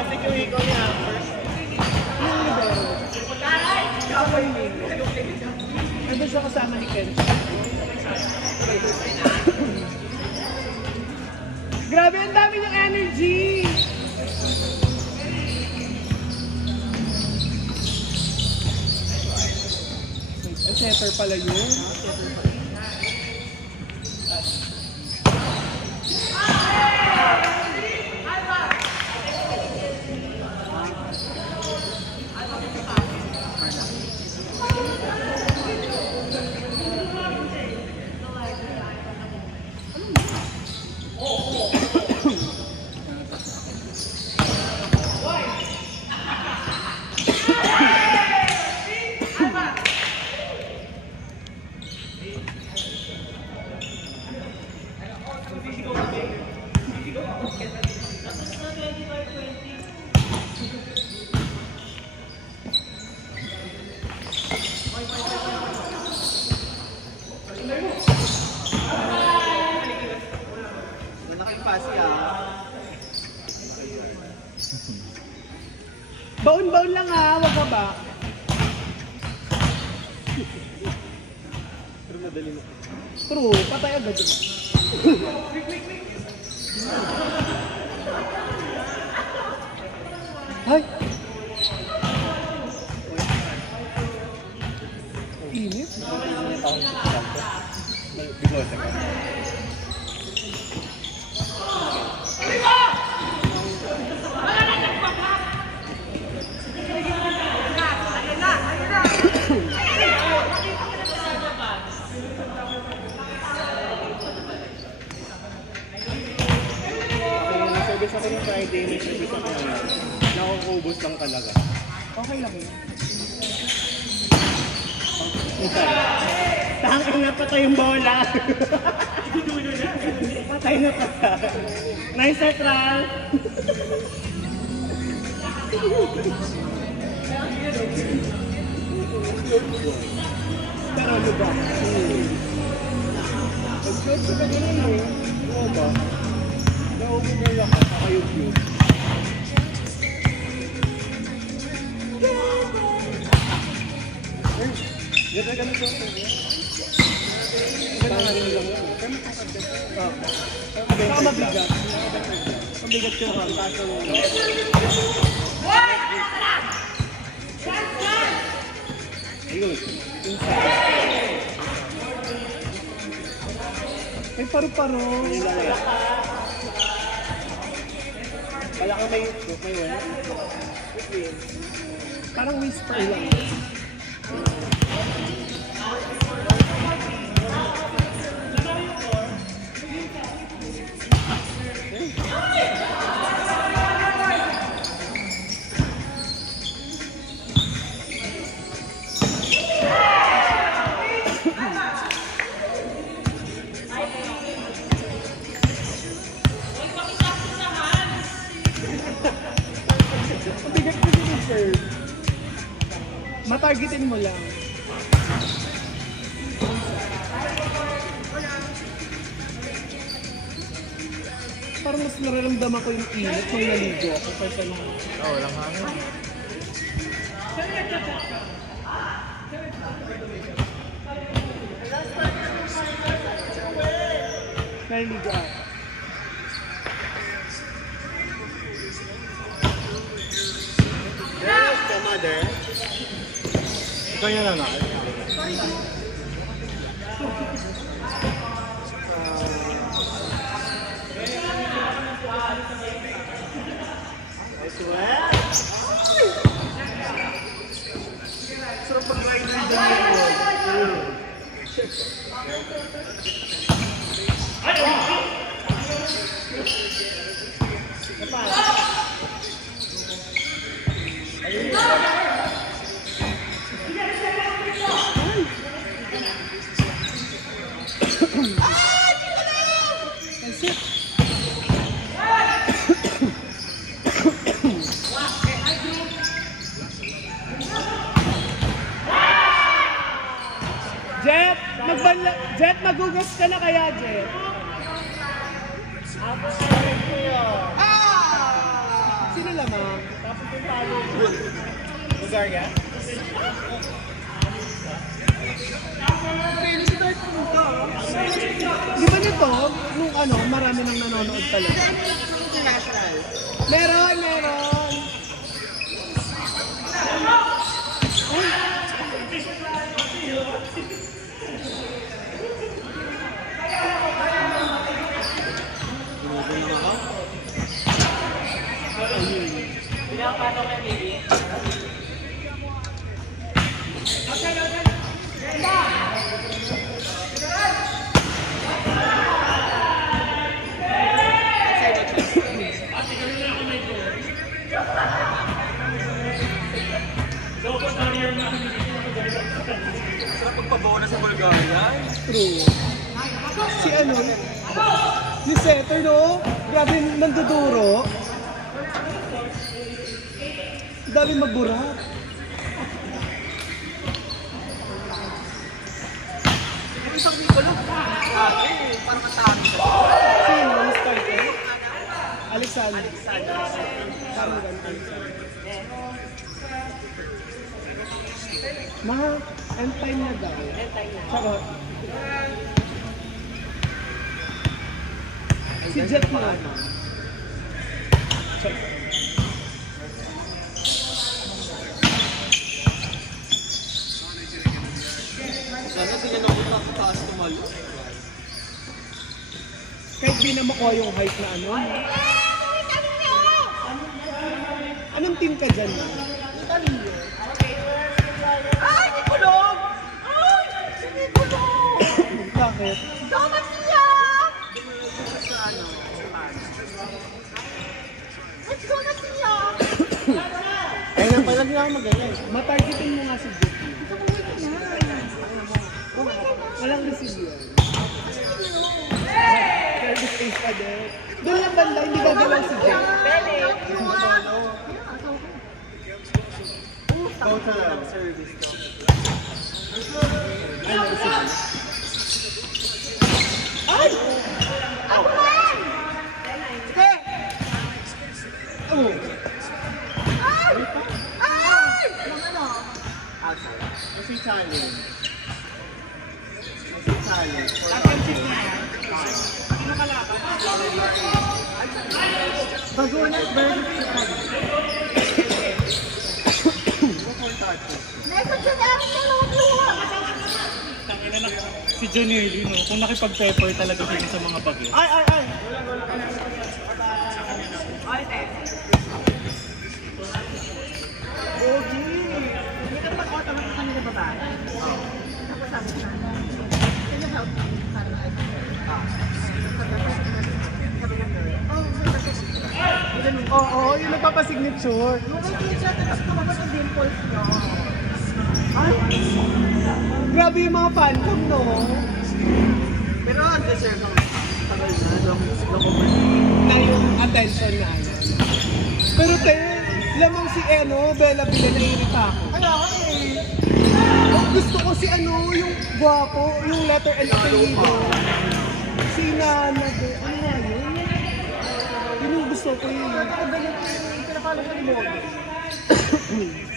Plastic yung ikaw niya first. Yung libero. Kapay name. Nandun siya kasama ni Ken. Grabe, ang dami niyang energy! Setter pala yun. Baon-baon lang ha, wag ka ba? Pero madali mo. True, patay agad yun. Ay! Init? Bigote ka. Service ako ng Friday, may service ako ngayon. Nakakubos lang talaga. Okay lang yun. Tangin na patay yung bola! Patay na patay. Nice central! Pero ano ba? Pag-short ka ganun eh. Oo ba? Naubo mo yung lakas, ayok yun. Ganda ganun ko. Ganda rin lang yan. Saka mabigat. Mabigat yung kami. Ayun. Ay, paru-paro. Wala kang may wala. Parang whisper lang. Matargetin mo lang. Parang mas nararamdaman ko yung init nung naligo ako kaysa nung... Oo, walang hangin. Naligo ako. Yes, the mother. Kanya na na. Sarap pag-ride ng dami. Jet, magugas ka na kaya, Jet? Sino malamang. Tapos yung talo. Lugar yan? Di ba nito, nung ano, marami nang nanonood talaga? International. Meron! Pinapatong na baby. Sarap pagpabawa na sa Bulgaria. True. Si ano, ni Setter, no? Grabe, nanduduro. Dami magburat. Yung isang Nicolò. Parang matami. Sino? Yung starter? Alexander. Parang ganun, Alexander. End time na daw. Charot. Si Jet mo. Charot. Sana sila napunta sa taas tumalo. Kahit di na makuha yung height na ano. Anong team ka dyan? Ay, Nicolò! Ay, si Nicolò! Bakit? Dapat siya! Sa ano? Let's go na siya! Kaya na pala niya ako magaling. Matargetin mo nga si Jet. Walang receive yan. Service ace ka din. Doon lang banda, hindi gagalaw si Jet. Go to lang service to. Ano receive? Ay! Ako man! Sige! Oh! Ay! Ay! Ano? Outside. Kasi challenge. Kasi challenge. Bagunas versus Japan. Nasa Japan na luwa. Tangina na si Jonelli, no? Kung nakipag-pepper talaga siya sa mga bagay. Ay! Okay. Hindi ka mag-auto na sa kanila babae. Tapos sabi ko na, can you help me? Parang ay. Sabi ko, Oo, yung nagpapasignature. Mabait siya, tapos kumabas yung dimples niya. Ay! Grabe yung mga fancam, no? Pero ang deserve ng tagal na, Na yung attention na ano. Pero te, lamang si Bella Villa naiirita ako. Kaya ako eh. Gusto ko si yung gwapo, yung letter N apelido. Si Nana de, ano nga yun? Yun yung gusto ko yun. Pinapalo siya ni Bobo.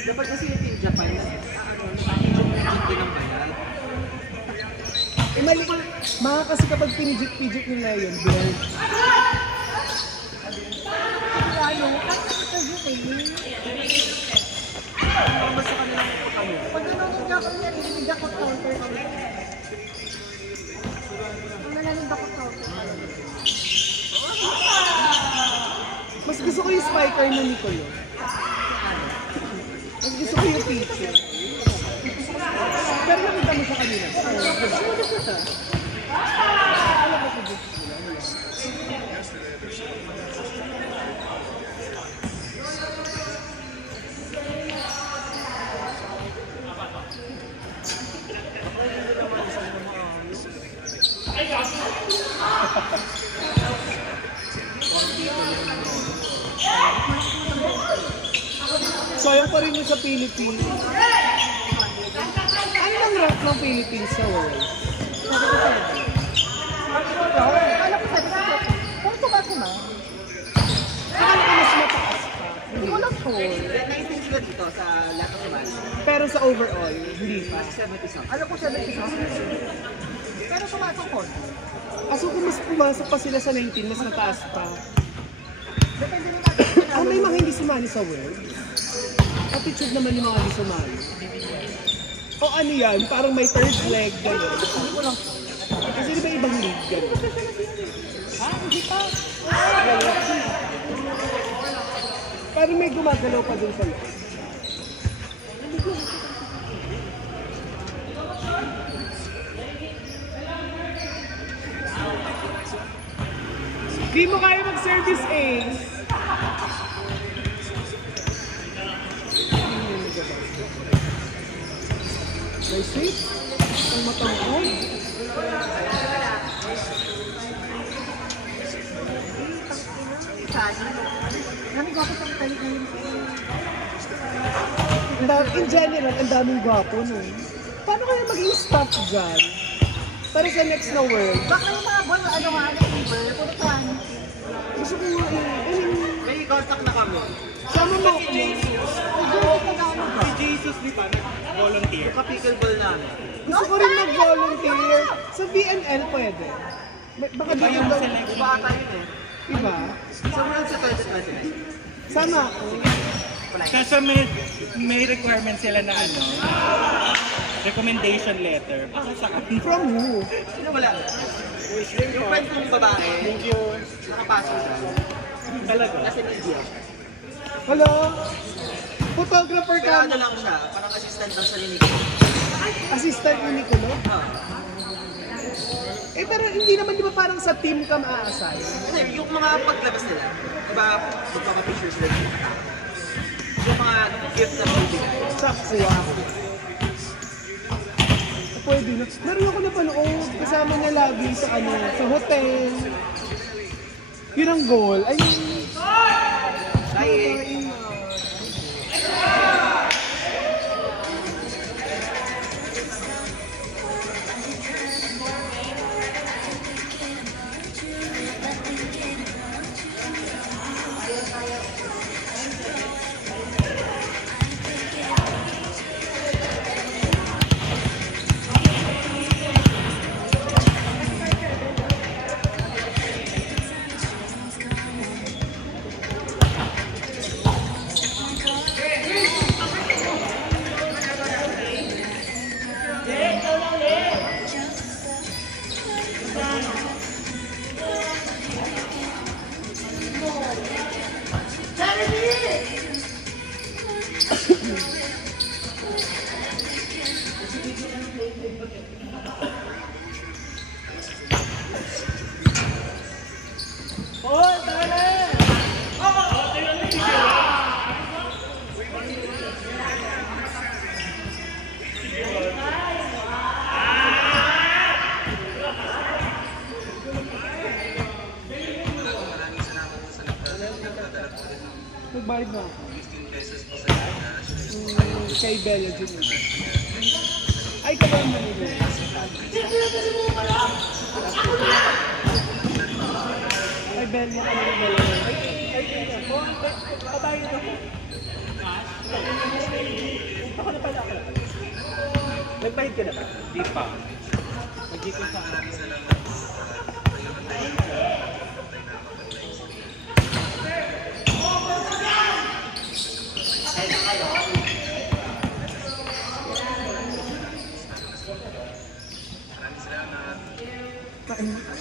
Dapat kasi yung Team Japan na nakikijit din ang bayad. Mali ko, mga kasi kapag pinijit-pijit nila yun, blurred. Tayo, kasi ito yun eh. Mas sa kanilang kami. Pag nanonood ako niya, nililig ako counter ko. Ang nanonood ako counter ko. Mas gusto ko yung spiker na Nicolo. Mas gusto ko yung teacher. Pero nakita mo sa kanila. Sino gusto siya? Alam mo kung gusto sila. Sayang pa rin mo sa Philippines. Ano ang rank ng Philippines sa world? Akala ko sabi ko, kung tumasama, Akala ko mas mataas pa. Before. 19 sila dito sa lahat ng sumali. Pero sa overall, hindi pa. 70 songs. Alam ko 70 songs. Pero pumasok ko. Kaso kung mas pumasok pa sila sa 19, mas mataas pa. Depende rin natin. May mga hindi sumali sa world. Attitude naman yung mga hindi sumali. O ano yan? Parang may third leg, gano'n. Kasi di ba ibang league, gano'n? Hindi pa. Parang may gumagalaw pa dun sa loob. Di mo kaya mag-service Ace. May sweet. Ang matangkod. Namigo ako sa tali ngayon. In general, ang daming gwapo nun. Paano kaya maging staff dyan? Para sa next na world. Baka yung mga ball, ano nga, fever, puro tuwan. Gusto ko nga May contact na kami. sama mo. Si Jesus, di ba? Volunteer. Kapickleball namin. Gusto ko rin mag-volunteer. Sa VNL pwede. Baka Iba doon yung daw. selection. Bata yun eh. Iba? Sa world sa 2029. Sama ako. Kasi may requirement sila na ano, recommendation letter. Para saan? From who? Sino wala? Yung friend kong babae, nakapasok siya. Talaga. Nasa media. Hello? Photographer Pero ka. ano lang siya, parang assistant lang sa linig ko. Assistant ni Nicolo? Ah. Eh pero hindi naman di ba parang sa team ka maa-assign? Kasi yung mga paglabas nila, diba, magpapapicture sila dito. Yung mga gift na bibigay. Sakto ako. Pwede na. Meron ako napanood. Kasama niya lagi sa ano, sa hotel. Yun ang goal. I mean, Ay, nagbayad na ako. Kay Bella Junior. Ay, ka ba yung Manila? Ay, Bella ka na Bella. Pabayad ako. Ako na pala ako. Nagbayad ka na ba? Di pa. Mag-ikot sa akin.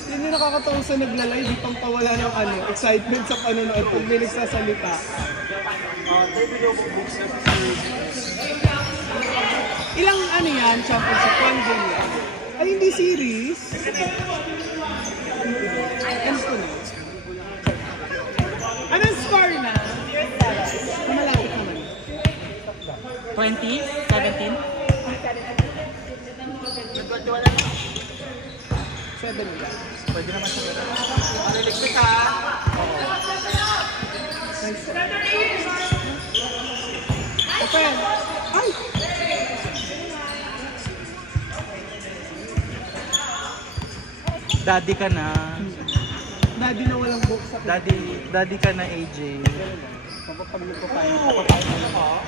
Yun yung nakakatawa sa naglalay, di pang pawala ng ano, excitement sa panonood pag may nagsasalita. Ilang ano yan, championship? One game yan. Ay, hindi series. Ano ko na? Anong score na? Malapit naman. 20? 17? 7 lang. Pwede naman siya. Maniligpit ha. Nice. Open! Ay! Daddy ka na. Daddy na walang book sa Daddy ka na, AJ. Pag nagpapain, papapain mo lang.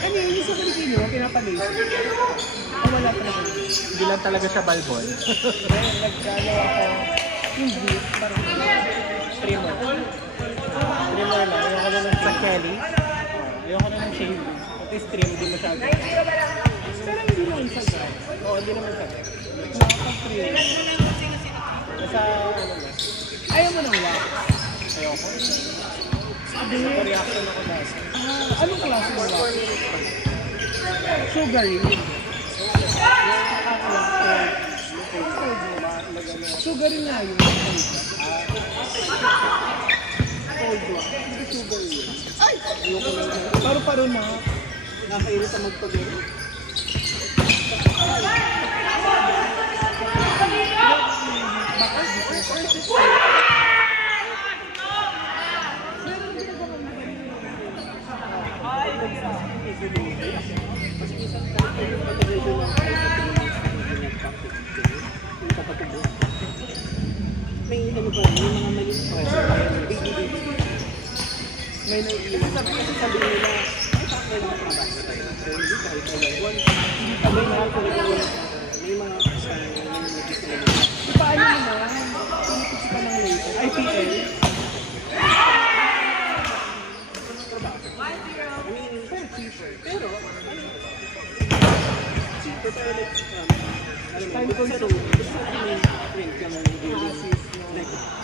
Ano yun, yung sa Pilipino, pinapalaser. Wala talaga. Hindi lang talaga siya balbon. Nagkano ako, hindi, parang Trimmer. Trimmer lang. Ayoko na ng sa Kelly. Ayoko na ng shave. At least trim, hindi masyado. pero hindi naman sa Oo, hindi naman sa nakaka-trim. Nasa ano na. Ayaw mo nang wax. Ayoko. Hindi. Sa reaction ako dahil. Anong klase mo wax? Sugary. Sugary nga yun. Cold wax. Hindi sugary yun. Ayoko na lang. Paru-paro na. Nakakairita magpagano. Baka di ko. May ano ba, may mga maliit pa. Baby. May naiiwan. Kasi sabi nila, ay takbo lang trabaho tayo. So hindi kahit ilan. May mga kulay. May mga nangyayagis na lang. So, paano naman? Pinipisi ka ng laser. IPL? Pero, cheaper pero like, Time consuming.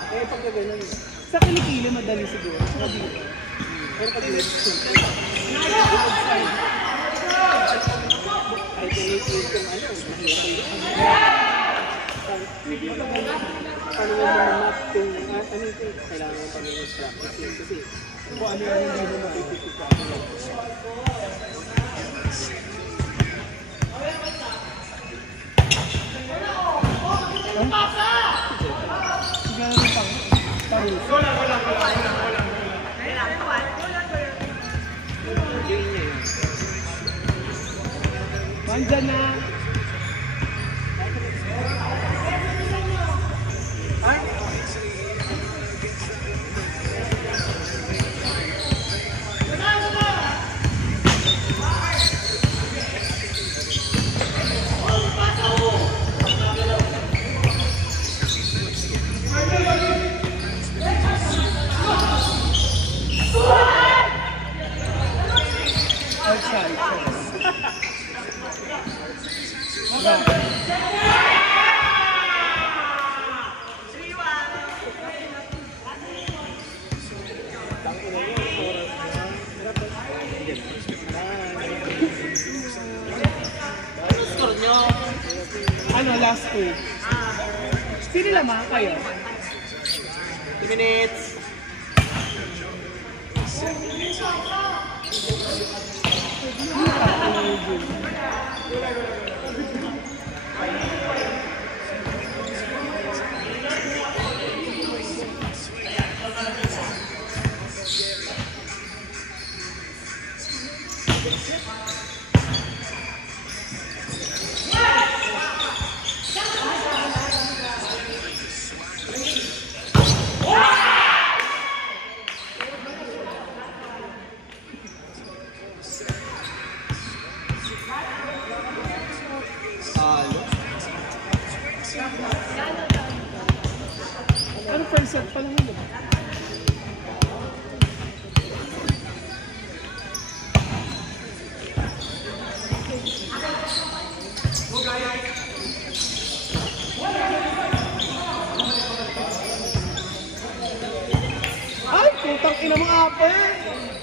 Eh, pag gano'n, Sa kilikili, madali siguro. Sa kabila. pero pag kahit initiate kung ano, mahirap paano mo mamamap kung kailangan mo pa rin yung practice yun kasi kung ano yung hindi mo mapipipit ka. Gano'n pang paruso. Yun niya yun. Nandyan na. Outside. Ano, last two. Sino naman kayo? 2 minutes! Ano first set pa lang yun? Ay, putang ina mga ape!